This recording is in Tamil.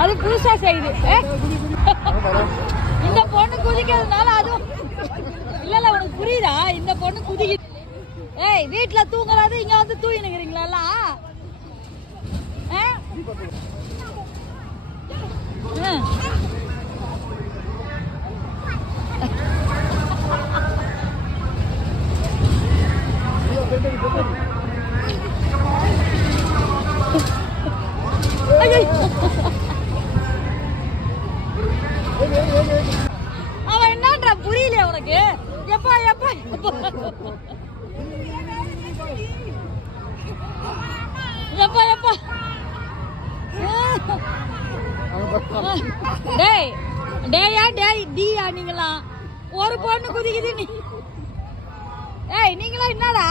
அது புதுசா செய்யுது. இந்த பொண்ணு குதிக்கிறதுனால அதுவும் இல்ல உனக்கு புரியுதா? இந்த பொண்ணு குதிக்கு. ஏய் வீட்டுல தூங்குறாது, இங்க வந்து தூங்கி நிக்கிறீங்களா? அவன் என்னன்றா புரியலையா உனக்கு? எப்பா எப்பா எப்பா எப்பா டேய் டேயா டேய் டியா நீங்களா? ஒரு பொண்ணு குதிக்குது நீ. ஏய் நீங்களா என்னடா?